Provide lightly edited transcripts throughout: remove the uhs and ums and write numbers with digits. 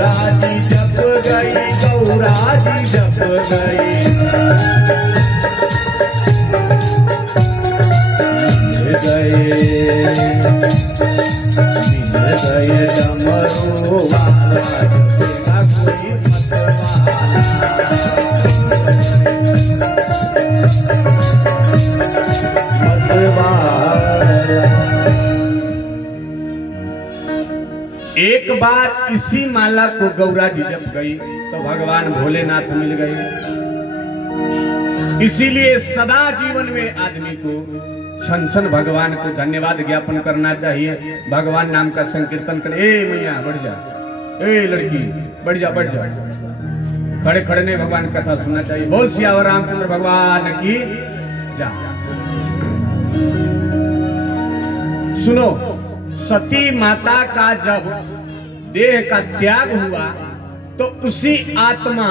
गौरा जी जप गई, गौरा जी जप गई। मिल गए डमरू वाला, जपेगा कोई एक बार इसी माला को गौरा जी जप गई तो भगवान भोलेनाथ मिल गए। इसीलिए सदा जीवन में आदमी को क्षण क्षण भगवान को धन्यवाद ज्ञापन करना चाहिए। भगवान नाम का संकीर्तन कर। ए मैया बढ़ जा, ए लड़की बढ़ जा, बढ़ जा। खड़े खड़े ने भगवान कथा सुनना चाहिए। बोल सियावर रामचंद्र भगवान की जा। सुनो, सती माता का जब देह का त्याग हुआ तो उसी आत्मा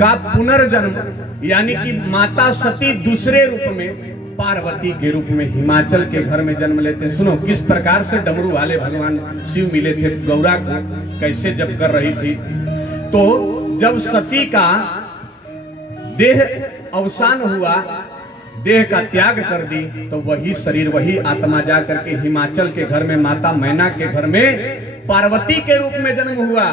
का पुनर्जन्म, यानी कि माता सती दूसरे रूप में पार्वती के रूप में हिमाचल के घर में जन्म लेते। सुनो किस प्रकार से डमरू वाले भगवान शिव मिले थे, गौरा को कैसे जप कर रही थी। तो जब सती का देह अवसान हुआ, देह का त्याग कर दी, तो वही शरीर वही आत्मा जा करके हिमाचल के घर में माता मैना के घर में पार्वती के रूप में जन्म हुआ।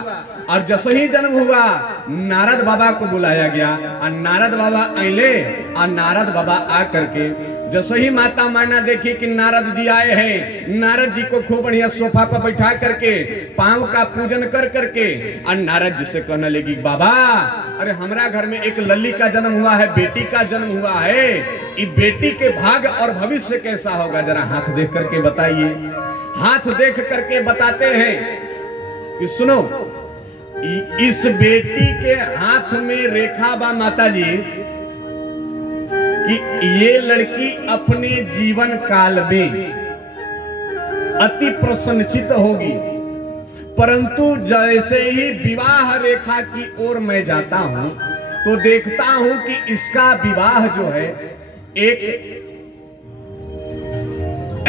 और जैसे ही जन्म हुआ नारद बाबा को बुलाया गया और नारद बाबा आए और नारद बाबा आ करके जैसे ही माता मैना देखी कि नारद जी आए हैं, नारद जी को खूब बढ़िया सोफा पर बैठा करके पांव का पूजन कर करके और नारद जी से कहने लगी, बाबा अरे हमारा घर में एक लल्ली का जन्म हुआ है, बेटी का जन्म हुआ है, इस बेटी के भाग्य और भविष्य कैसा होगा, जरा हाथ देख करके बताइए। हाथ देख करके बताते हैं कि सुनो, इस बेटी के हाथ में रेखा बा माता जी कि ये लड़की अपने जीवन काल में अति प्रसन्नचित होगी, परंतु जैसे ही विवाह रेखा की ओर मैं जाता हूं तो देखता हूं कि इसका विवाह जो है एक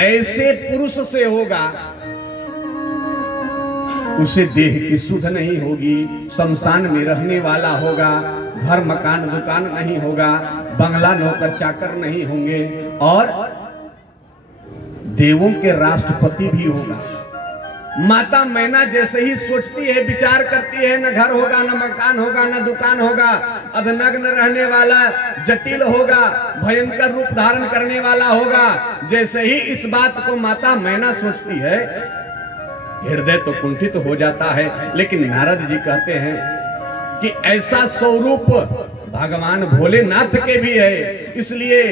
ऐसे पुरुष से होगा, उसे देह की सुध नहीं होगी, शमशान में रहने वाला होगा, घर मकान दुकान नहीं होगा, बंगला नौकर चाकर नहीं होंगे और देवों के राष्ट्रपति भी होगा। माता मैना जैसे ही सोचती है, विचार करती है, न घर होगा, न मकान होगा, न दुकान होगा, अधनग्न रहने वाला, जटिल होगा, भयंकर रूप धारण करने वाला होगा। जैसे ही इस बात को माता मैना सोचती है, हृदय तो कुंठित हो जाता है। लेकिन नारद जी कहते हैं कि ऐसा स्वरूप भगवान भोलेनाथ के भी है, इसलिए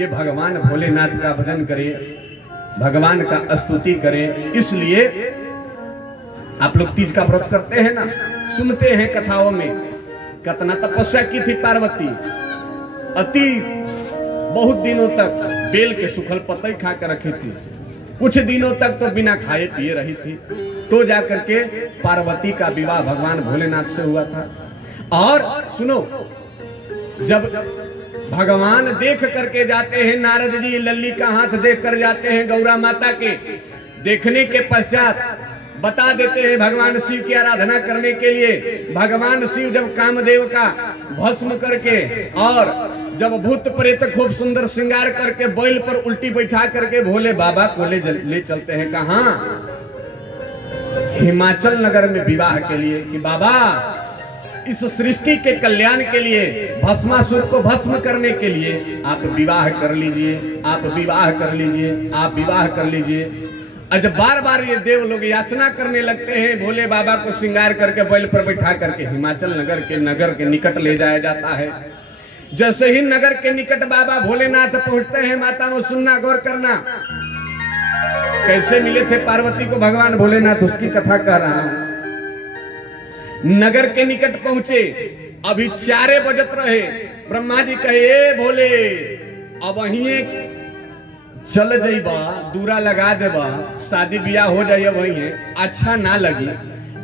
ये भगवान भोलेनाथ का भजन करें, भगवान का स्तुति करें। इसलिए आप लोग तीज का व्रत करते हैं ना, सुनते हैं कथाओं में कितना तपस्या की थी पार्वती, अति बहुत दिनों तक बेल के सूखल पत्ते खा कर रखी थी, कुछ दिनों तक तो बिना खाए पिए रही थी, तो जाकर के पार्वती का विवाह भगवान भोलेनाथ से हुआ था। और सुनो, जब भगवान देख करके जाते हैं, नारद जी लल्ली का हाथ देख कर जाते हैं गौरा माता के, देखने के पश्चात बता देते हैं भगवान शिव की आराधना करने के लिए। भगवान शिव जब कामदेव का भस्म करके और जब भूत प्रेत खूब सुंदर श्रृंगार करके बैल पर उल्टी बैठा करके भोले बाबा को ले चलते हैं कहाँ, हिमाचल नगर में विवाह के लिए कि बाबा इस सृष्टि के कल्याण के लिए, भस्मासुर को भस्म करने के लिए आप विवाह कर लीजिए, आप विवाह कर लीजिए, आप विवाह कर लीजिए। जब बार बार ये देव लोग याचना करने लगते हैं, भोले बाबा को श्रृंगार करके बैल पर बैठा करके हिमाचल नगर के निकट ले जाया जाता है। जैसे ही नगर के निकट बाबा भोलेनाथ पहुंचते हैं, माता वो सुनना गौर करना, कैसे मिले थे पार्वती को भगवान भोलेनाथ, उसकी कथा कह रहा हूं। नगर के निकट पहुंचे, अभी 4 बजत रहे, ब्रह्मा जी कहे भोले अब वहीं चल जाइबा, दूरा लगा देबा, शादी ब्याह हो जाइए वहीं है, अच्छा ना लगी।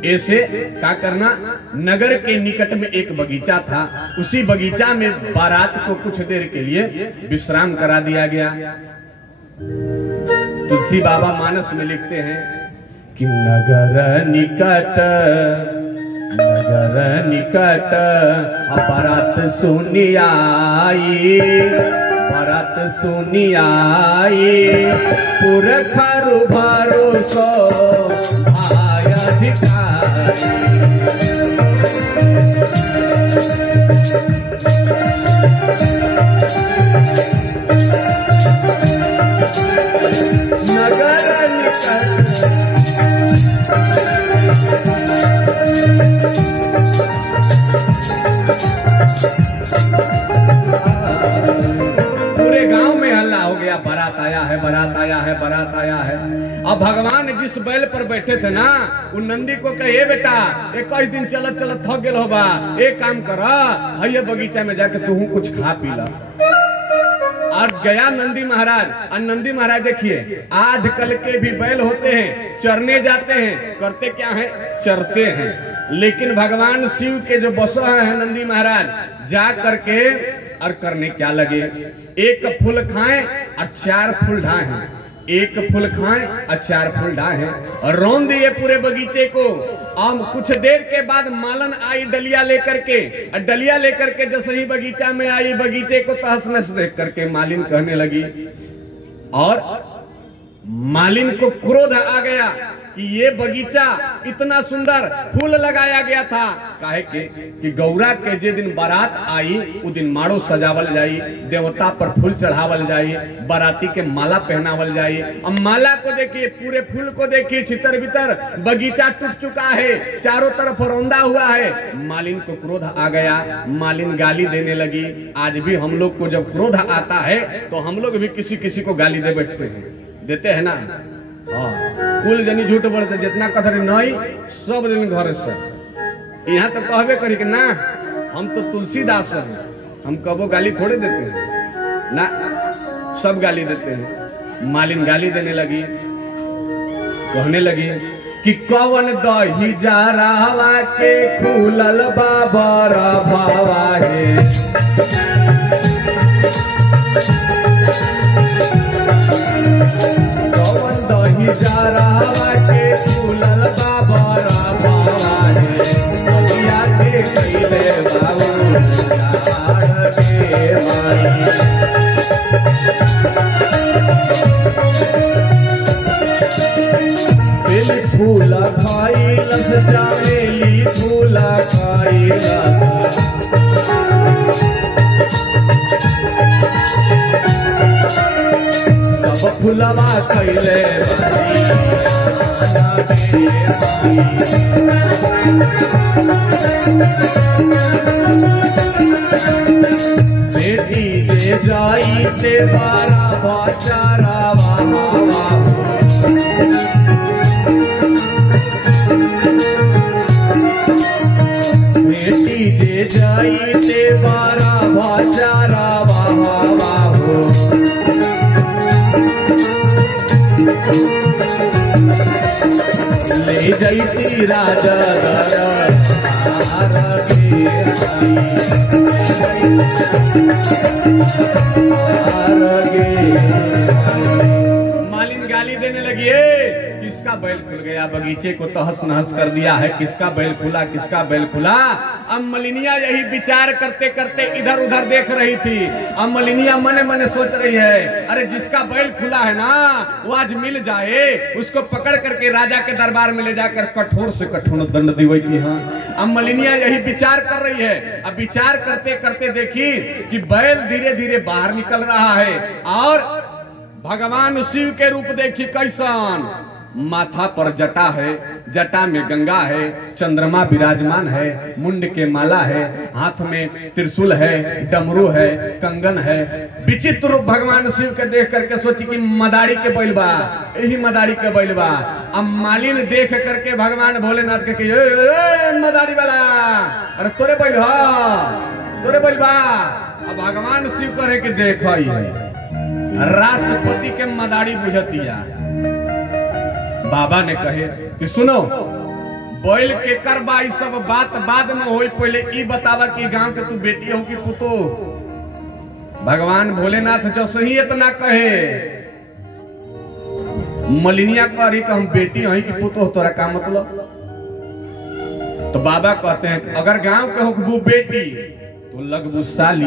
ऐसे क्या करना, नगर के निकट में एक बगीचा था, उसी बगीचा में बारात को कुछ देर के लिए विश्राम करा दिया गया। तुलसी बाबा मानस में लिखते हैं कि नगर निकट बारात सुनी आई, बारात सुनी आई, पुरखरु भरोसो आय अधिकारी। नगर निकट पूरे गांव में हल्ला हो गया, बारात आया है, बारात आया है, बारात आया है। अब भगवान जिस बैल पर बैठे थे ना, उन नंदी को कहे बेटा 21 दिन चलत चलत थक गेल होगा, एक काम कर, हइये बगीचा में जाके तू कुछ खा पी ला। और गया नंदी महाराज। और नंदी महाराज देखिए, आजकल के भी बैल होते हैं, चरने जाते हैं, करते क्या है, चरते हैं। लेकिन भगवान शिव के जो बसो है नंदी महाराज, जा करके और करने क्या लगे, एक फूल खाएं और 4 फूल ढाएं, एक फूल खाएं और 4 फूल ढाएं, और रौंद दिए पूरे बगीचे को। अब कुछ देर के बाद मालन आई डलिया लेकर के, और डलिया लेकर के जैसे ही बगीचा में आई, बगीचे को तहस नहस देख करके मालिन कहने लगी, और मालिन को क्रोध आ गया कि ये बगीचा इतना सुंदर फूल लगाया गया था, काहे के कि गौरा के जे दिन बारात आई उ दिन माड़ो सजावल जाई, देवता पर फूल चढ़ावल जाई, बाराती के माला पहनावल जाई। अब माला को देखिए, पूरे फूल को देखिए, छितर बितर बगीचा टूट चुका है, चारों तरफ रौंदा हुआ है। मालिन को क्रोध आ गया, मालिन गाली देने लगी। आज भी हम लोग को जब क्रोध आता है तो हम लोग भी किसी किसी को गाली दे बैठते हैं, देते हैं ना। हाँ, कुल जनी झूठ बोलते, जितना कथरी नहीं सब दिन घर से यहाँ तो कहबे करी कि ना हम तो तुलसीदास हैं, हम कबो गाली थोड़े देते हैं ना, सब गाली देते हैं। मालिन गाली देने लगी, कहने लगी कि कवन दही जा रहा के खुलल बाबा भावा है, कवन दही जा रहा के खुलल बाबा भावा है, या के कैले बाबू झाड़ के माई। बेली फूला खाइलस चमेली फूला खाइलस, सब फूलवा कैले बेटी ले जाई ते बारा बाचारा बेटी दे जाई ते बारा बाचारा बाहो, ले जाती राजा मालिन गाली देने लगी, किसका बैल खुल गया, बगीचे को तहस नहस कर दिया है, किसका बैल खुला, किसका बैल खुला। अब मलिनिया यही विचार करते करते इधर उधर देख रही थी। अब मलिनिया मने मने सोच रही है, अरे जिसका बैल खुला है ना वो आज मिल जाए, उसको पकड़ करके राजा के दरबार में ले जाकर कठोर से कठोर दंड दिवे की। हाँ, अब मलिनिया यही विचार कर रही है। अब विचार करते करते देखी कि बैल धीरे धीरे बाहर निकल रहा है, और भगवान शिव के रूप देखी कैसन, माथा पर जटा है, जटा में गंगा है, चंद्रमा विराजमान है, मुंड के माला है, हाथ में त्रिशूल है, डमरू है, कंगन है, विचित्र रूप भगवान शिव के देख करके सोची कि मदारी के बैल बा, यही मदारी के बैल बा। अब मालिन देख करके भगवान भोलेनाथ के मदारी वाला, अरे तोरे बैल हो, तोरे बैल बा। अब भगवान शिव करे के देख राष्ट्रपति के मदारी बुझतिया। बाबा ने कहे कि सुनो, बैल के करबा ई सब बात बाद में होई, पहले ई बतावा कि गांव के तू बेटी हो कि पुतो। भगवान भोलेनाथ जो सही इतना कहे, मलिनिया कह रही कि हम बेटी हई कि पुतो, तोरा का मतलब? तो बाबा कहते हैं अगर गांव के होकबू बेटी तो लगबू साली,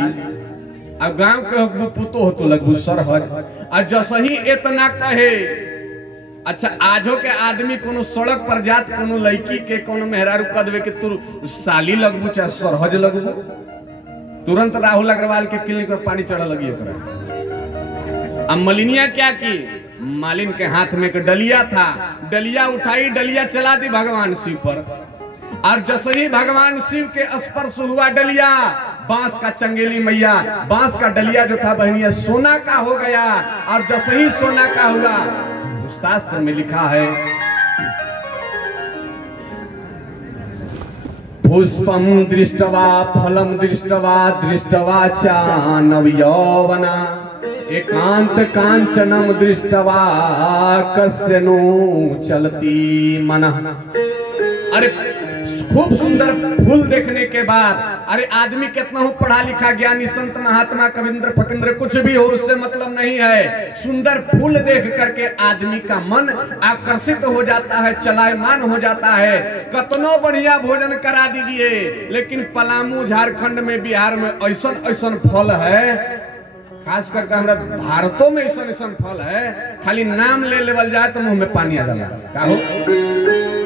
अब गांव के होकबू पुतो हो तो लगबू सरहज। और जसही इतना कहे, अच्छा आजो के आदमी कोनो सड़क पर जात कोनो लड़की के कोनो मेहरारू कह देवे कि तू साली लगबू चाहे सरहज लगबू, तुरंत राहुल अग्रवाल के क्लिनिक पर पानी चढ़ लगी ओकरा। अब मलिनिया क्या की, मालिन के हाथ में एक डलिया था, डलिया उठाई, डलिया चला दी भगवान शिव पर। और जैसे ही भगवान शिव के स्पर्श हुआ डलिया, बांस का चंगेली मैया, बांस का डलिया जो था बहनिया सोना का हो गया। और जैसे ही सोना का हुआ तो शास्त्र में लिखा है पुष्पम दृष्टवा फलम दृष्टवा दृष्टवा चानव यौवना एकांत कांचनम दृष्टवा कस्य नु चलती मनः। अरे खूब सुंदर फूल देखने के बाद, अरे आदमी कितना हो पढ़ा लिखा ज्ञानी संत महात्मा कविंद्र फकिंद्र कुछ भी हो उससे मतलब नहीं है। सुंदर फूल देख करके आदमी का मन आकर्षित हो जाता है, चलायमान हो जाता है। कतनो बढ़िया भोजन करा दीजिए, लेकिन पलामू झारखंड में बिहार में ऐसा ऐसा फल है, खास करके हमारा भारतों में ऐसा ऐसा फल है, खाली नाम ले लेवल जाए तो मुंह में पानी आ जाला। का हो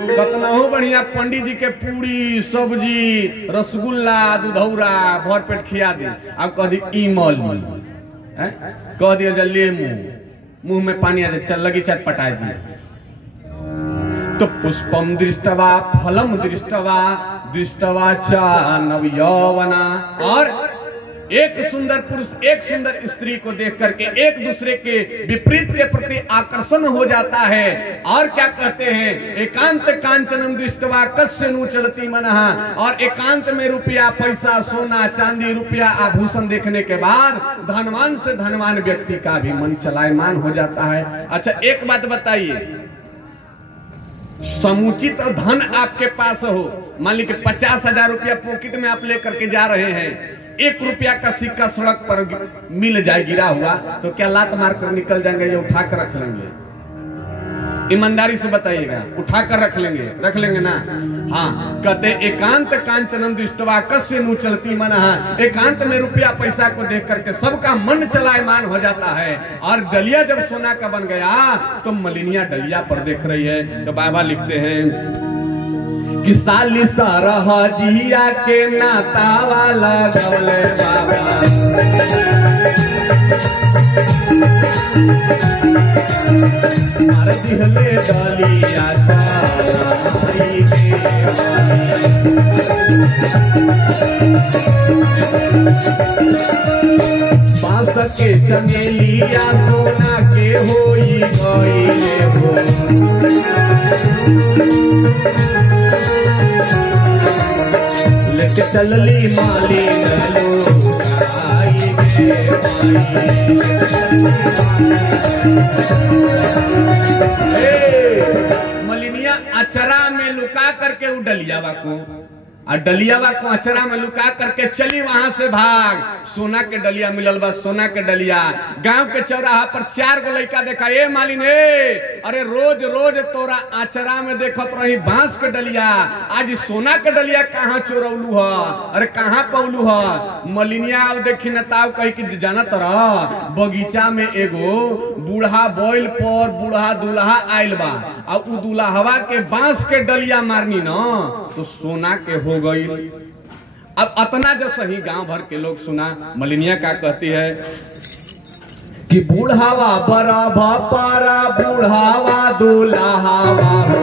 कतना हो बढ़िया पंडित जी के पूरी सब्जी रसगुल्ला दूधौरा भर पेट खिया दी, अब कह दी इमल कह दिया जल्दी मुंह में पानी आ जाए, चल लगी चटपटा जी। तो पुष्पम दृष्टवा फलम दृष्टवा दृष्टवा चा नव यौवना। और एक सुंदर पुरुष एक सुंदर स्त्री को देख करके एक दूसरे के विपरीत के प्रति आकर्षण हो जाता है। और क्या कहते हैं, एकांत कांचनम दृष्टवा कस्य नु चलती मनः। और एकांत में रुपया पैसा सोना चांदी रुपया आभूषण देखने के बाद धनवान से धनवान व्यक्ति का भी मन चलायमान हो जाता है। अच्छा एक बात बताइए, समुचित धन आपके पास हो, मान लीजिए 50,000 रुपया पॉकेट में आप लेकर के जा रहे हैं, 1 रुपया का सिक्का सड़क पर मिल जाए गिरा हुआ, तो क्या लात मार कर निकल जाएंगे या उठा कर रख लेंगे? ईमानदारी से बताइएगा, उठा कर रख लेंगे ना? हाँ, कहते एकांत कांचनम दृष्टवा कस्य नु चलती मनः। एकांत में रुपया पैसा को देख करके सबका मन चलायमान हो जाता है। और डलिया जब सोना का बन गया तो मलिनिया डलिया पर देख रही है। तो बाबा लिखते हैं कि साली सरहजिया के नाता वाला गवले बाबा, मार दिहले डलिया बांस के चमेलिया सोना के होई गईले हो। लेके चलली माली मलिनिया अचरा में लुका करके वो डलियावा को, और डलियावा को अचरा में लुका करके चली वहां से भाग। सोना के डलिया मिलल बा, सोना के डलिया। गांव के चौराहा पर 4 गो लड़का देखा, ए मालिन अरे रोज रोज तोरा अचरा में देखत रही बांस के डलिया, आज सोना के डलिया कहाँ चोरौलू ह, अरे कहाँ पौलू ह? मलिनिया अब देखी न ताव कही कि जाना तरह बगीचा में एगो बूढ़ा बैल पर बूढ़ा दूल्हा आयल बा, और उ दूल्हावा के बांस के डलिया मारनी न तो सोना के हो गई। अब अतना जो सही गांव भर के लोग सुना, मलिनिया क्या कहती है कि बूढ़ावा बड़ा भापारा बूढ़ावा दूल्हावा हो,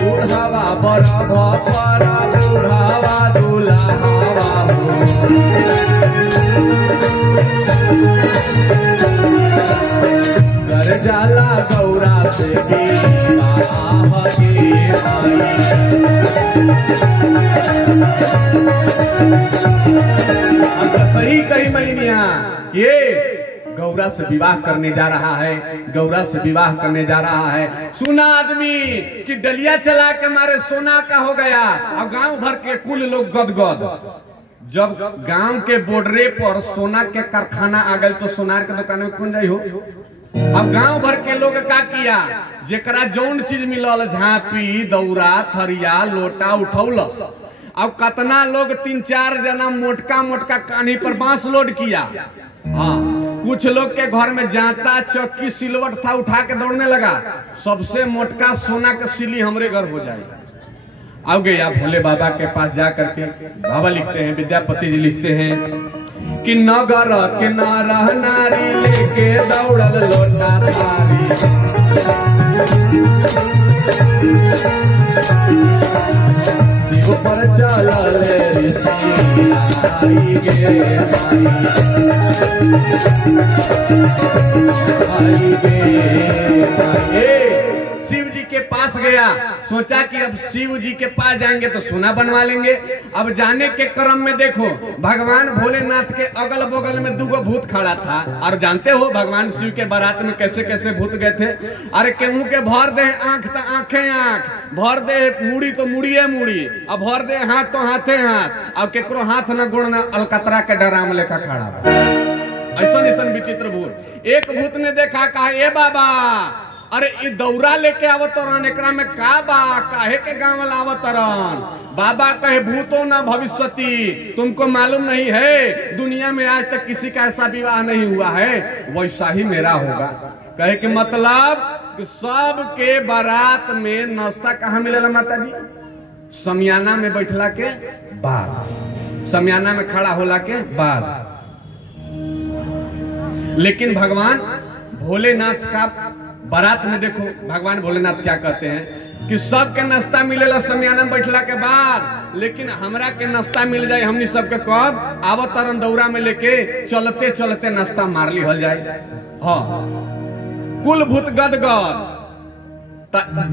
बूढ़ावा बड़ा भापारा बूढ़ावा दूल्हावा हो। घर जाला गौरा से सही कही मलिनिया, ये गौरा से विवाह करने जा रहा है, गौरा से विवाह करने जा रहा है। सुना आदमी कि डलिया चला के मारे सोना का हो गया, और गांव भर के कुल लोग गदगद। जब गांव के बॉर्डरे पर सोना के कारखाना आ गए तो सोनार के दुकान में कौन जाई हो। अब गांव भर के लोग का किया, जेकरा जौन चीज मिलल झांपी दौरा थरिया लोटा उठौलस। अब कतना लोग 3-4 जना मोटका मोटका कान्ही पर बांस लोड किया। हाँ, कुछ लोग के घर में जाता चक्की सिलवट था, उठा के दौड़ने लगा, सबसे मोटका सोना का सिली हमरे घर हो जाए। अब गया भोले बाबा के पास जा करके बाबा लिखते हैं, विद्यापति जी लिखते हैं कि नगर किनारा नारी लेके दौड़ल लोटा थारी, ऊपर चला ले शिव जी के पास गया, सोचा कि अब शिव जी के पास जाएंगे तो सोना बनवा लेंगे। अब जाने के क्रम में देखो भगवान भोलेनाथ के अगल बगल में 2 भूत खड़ा था। और जानते हो भगवान शिव के बारात में कैसे कैसे भूत गए थे। अरे केहू के भर दे आंख तो आंखें आंख, भर दे मुड़ी तो मुड़िए मुड़ी, अब भर दे हाथ तो हाथे हाथ। अब केकरो हाथ न गोड़ न अलकतरा के डराम लेकर खड़ा। ऐसा विचित्र भूत। एक भूत ने देखा, कहा ए बाबा, अरे ये दौरा लेके आवतरन, एकरा में का बा, काहे के गांव वाला आवतरन। बाबा कहे भूतो ना भविष्यति, तुमको मालूम नहीं है दुनिया में आज तक किसी का ऐसा विवाह नहीं हुआ है, वैसा ही मेरा होगा। कहे कि मतलब कि सब के बारात में नाश्ता कहाँ मिलेला माता जी? समियाना में बैठला के बाद, समियाना में खड़ा होला के बाद। लेकिन भगवान भोलेनाथ का बारात में देखो भगवान भोलेनाथ क्या कहते हैं कि सबके नाश्ता मिलेला समियाना में बैठला के बाद, लेकिन हमरा के नाश्ता मिल जाए हमनी सबके कब? आवतरन दौरा में लेके चलते चलते नाश्ता मार ली हो जाए। हाँ, कुल भूत गदगद।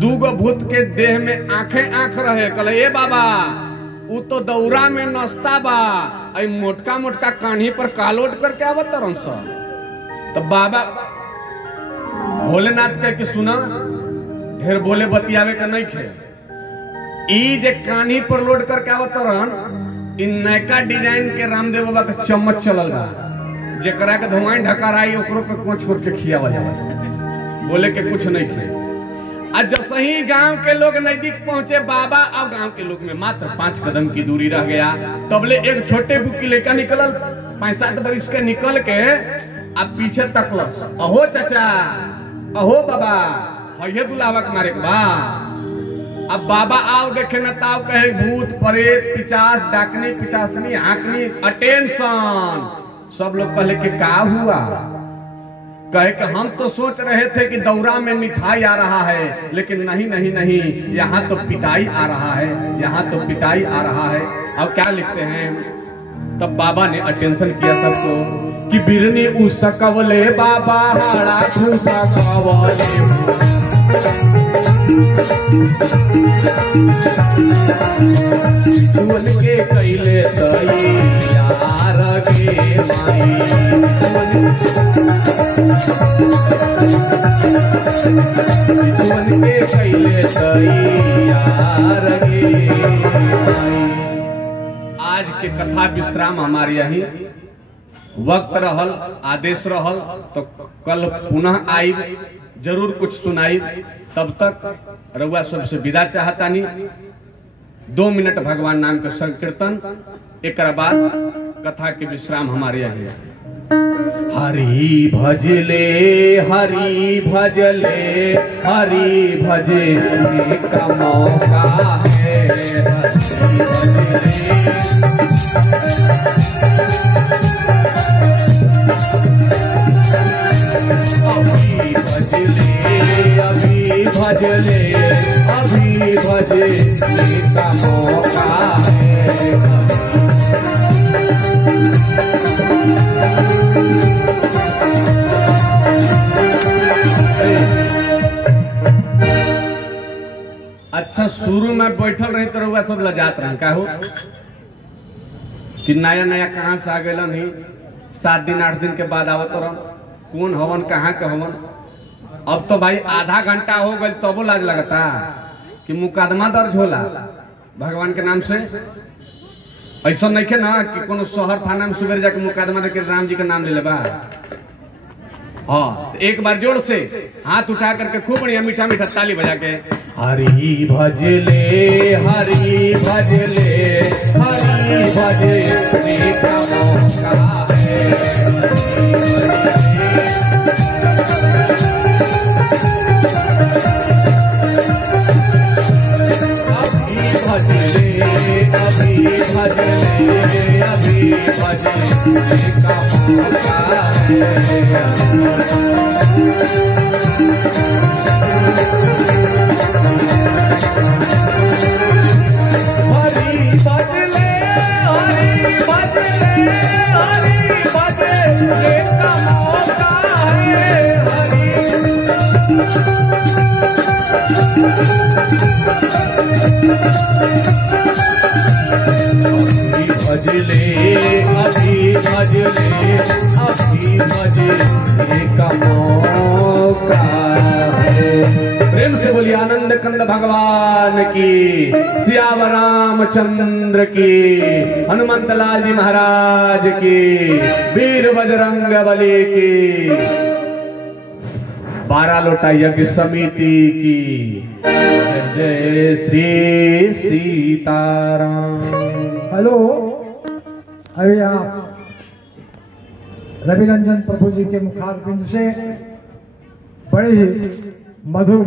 2 भूत के देह में आंखें आंख रहे। कहले ए बाबा, उ तो दौरा में नाश्ता बा, आई मोटका मोटका कान्ही पर कालोट करके आवतरन सब। तो बाबा भोलेनाथ कह के सुना, ढेर बोले बतियावे का नहीं खे। ई जे कान्ही पर लोड करके आवतरन, इन नयका डिजाइन के रामदेव बाबा का चम्मच चलल बा, जेकरा के धुआं ढकराई ओकरो पे कोच कोच के खियावा जाला। बोले के कुछ नहीं खे। आज जब सही गांव के लोग नजदीक पहुंचे बाबा, अब गांव के लोग में मात्र 5 कदम की दूरी रह गया। तबले एक छोटे बुकी लेकर निकलल, 5-7 बरिस के निकल के अब पीछे तकलस। अहो चाचा, अहो बाबा, हये दुलावा के मारे बा। अब बाबा आओ देखे न ताव कहे भूत प्रेत पिचास डाकनी पिचासनी हाकनी अटेंशन। सब लोग कहले कि का हुआ? कहे कि हम तो सोच रहे थे कि दौरा में मिठाई आ रहा है, लेकिन नहीं नहीं नहीं, यहाँ तो पिटाई आ रहा है, यहाँ तो पिटाई आ रहा है। अब क्या लिखते हैं, तब बाबा ने अटेंशन किया सबको कि बिरनी उसकवले बाबा हरा उसकवले, सुन के कैले तैयार के माई, सुन के कैले तैयार के माई। आज के कथा विश्राम हमारे यही वक्त रहल, आदेश रहल, तो कल पुनः आई जरूर कुछ सुनाई। तब तक रउआ सबसे विदा चाहतानी। 2 मिनट भगवान नाम के संकीर्तन, एक बाद कथा के विश्राम हमारे यहाँ। हरि भजले हरि भजले हरि भजले का मौका है, अभी भजले अभी भजले का मौका है। अच्छा, शुरू में बैठल रही तो रउआ सब लजात रहे का हो कि नया नया कहाँ से आ गए नहीं, 7 दिन 8 दिन के बाद आवत रह, कौन हवन कहाँ के हवन। अब तो भाई आधा घंटा हो गए तबो लाज लगता कि मुकदमा दर्ज होला भगवान के नाम से। ऐसा नहीं है ना कि कोनो शहर थाना में सुबह जाके मुकदमा दे के राम जी का नाम ले लेबा। हाँ, तो एक बार जोर से हाथ उठा करके खूब बढ़िया मीठा मीठा ताली बजा के हरी भजले हरी भजले हरी भजले का मौका है, अभी भजले अभी भजले का मौका भजले अभी भजले अभी भजले का मौका है। प्रेम से बोलिए आनंद कंद भगवान की, सियावर रामचंद्र की, हनुमंत लाल जी महाराज की, वीर बजरंग बली की, 12 लोटा यज्ञ समिति की जय श्री सीताराम। हेलो, अभी आप रवि रंजन प्रभु जी के मुखारबिंद से बड़े ही मधुर